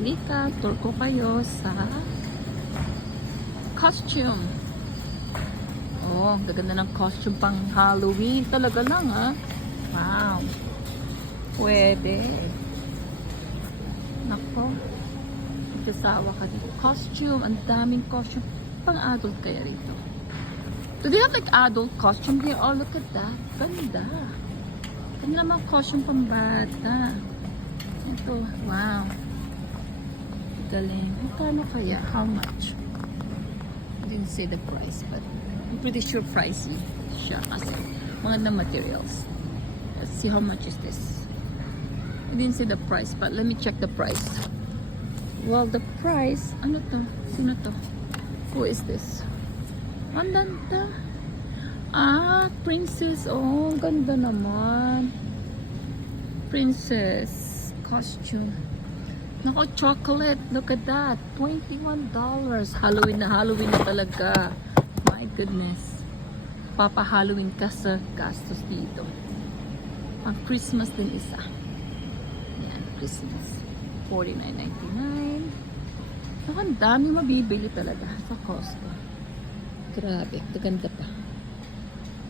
Halika, tour ko kayo sa costume. Oh, gaganda ng costume pang Halloween. Talaga lang, ha? Wow. Pwede. Nako. Kasawa ka dito. Costume. Ang daming costume. Pang adult kaya rito. Do they have like adult costume here? Oh, look at that. Ganda. Ganda naman costume pang bata. Ito. Wow. Galing. Magkano kaya? How much? I didn't say the price, but I'm pretty sure pricey siya kasi mga na materials. Let's see how much is this. I didn't say the price, but let me check the price. Well, the price, ano to? Sino to? Who is this? Ang. Ah, princess. Oh, ganda naman. Princess costume. Nako, chocolate. Look at that. $21. Halloween na Halloween na talaga. My goodness. Papa-Halloween ka sa gastos dito. Ang Christmas din isa. Yan, Christmas. $49.99. Nako, ang dami mabibili talaga sa Costco. Grabe, ganda pa.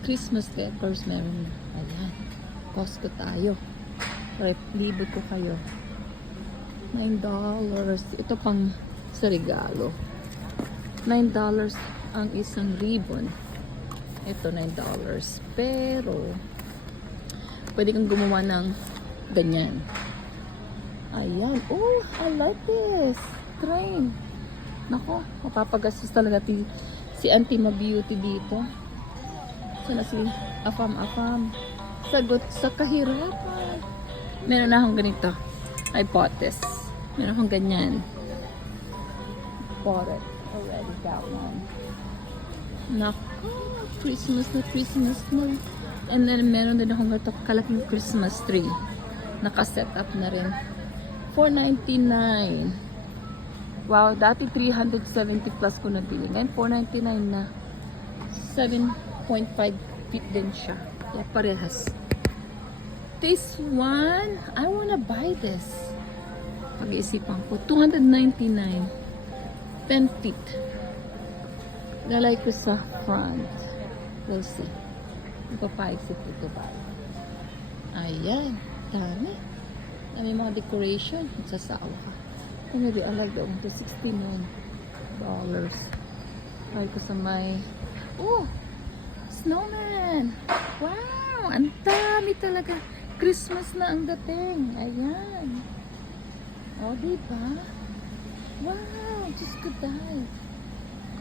Christmas peppers meron na. Ayan. Costco tayo. Right, libo ko kayo. $9. Ito pang sa regalo. $9 ang isang ribbon. Ito $9. Pero, pwede kang gumawa ng ganyan. Ayan. Oh, I like this. Train. Nako, mapapagastos talaga ti, si Auntie Ma Beauty dito. Sana si Afam Afam. Sagot sa kahirapan. Meron na akong ganito. I bought this. Meron akong ganyan. Bought it. Already got one. Nako, Christmas na Christmas na. And then meron din akong ito kalaking Christmas tree. Nakaset up na rin. 499. Wow, dati 370 plus ko nabili. Ngayon 499 na. 7.5 feet din siya. Kaya parehas. This one, I wanna buy this. Pag-iisipan ko, 299. 10 feet. Lalay ko sa front. We'll see. Ipapayag si Tito Bar. Ayan. Dami. Dami mga decoration. Sasawa ka. And maybe I like that one. The 69 dollars. Try ko sa may... Oh! Snowman! Wow! Ang dami talaga. Christmas na ang dating. Ayan. Oh, diba? Wow! Diyos ko dahil.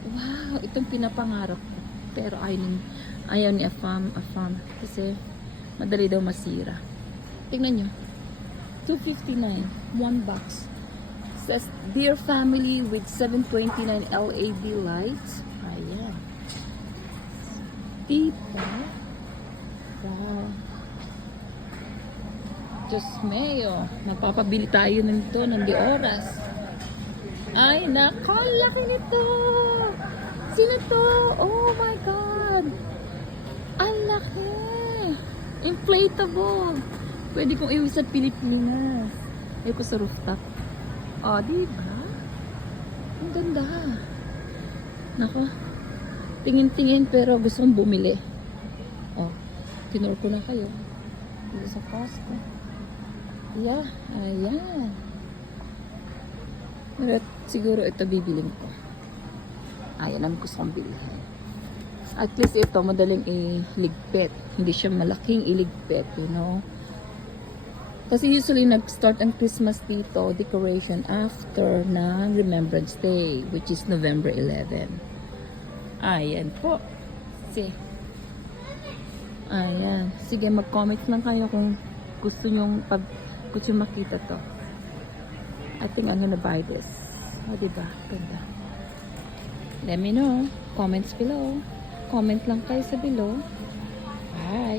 Wow! Itong pinapangarap ko. Pero ayaw ni, ayaw ni Afam, Afam. Kasi madali daw masira. Tingnan nyo. 259. One box. Says, Dear family with 729 LED lights. Ayan. Diba? Wow. Diyos mayo. Magpapabili tayo nito ng di oras. Ay, nako, laki nito. Sino to? Oh my God. Ang laki. Inflatable. Pwede kong iwi sa Pilipinas. Ay ko sa rooftop. Oh, di ba? Ang ganda. Nako. Tingin-tingin pero gusto kong bumili. Oh, tinur ko na kayo. Dito sa Costco. Yeah, ayan. Pero siguro ito bibiling ko. Ayan ang gusto kong bilhin. At least ito, madaling iligpit. Hindi siya malaking iligpit, you know. Kasi usually nag-start ang Christmas dito, decoration after ng Remembrance Day, which is November 11. Ayan po. See. Ayan. Sige, mag-comment lang kayo kung gusto nyong pag gusto nyong makita to. I think I'm gonna buy this. O, diba? Ganda. Let me know. Comments below. Comment lang kayo sa below. Bye.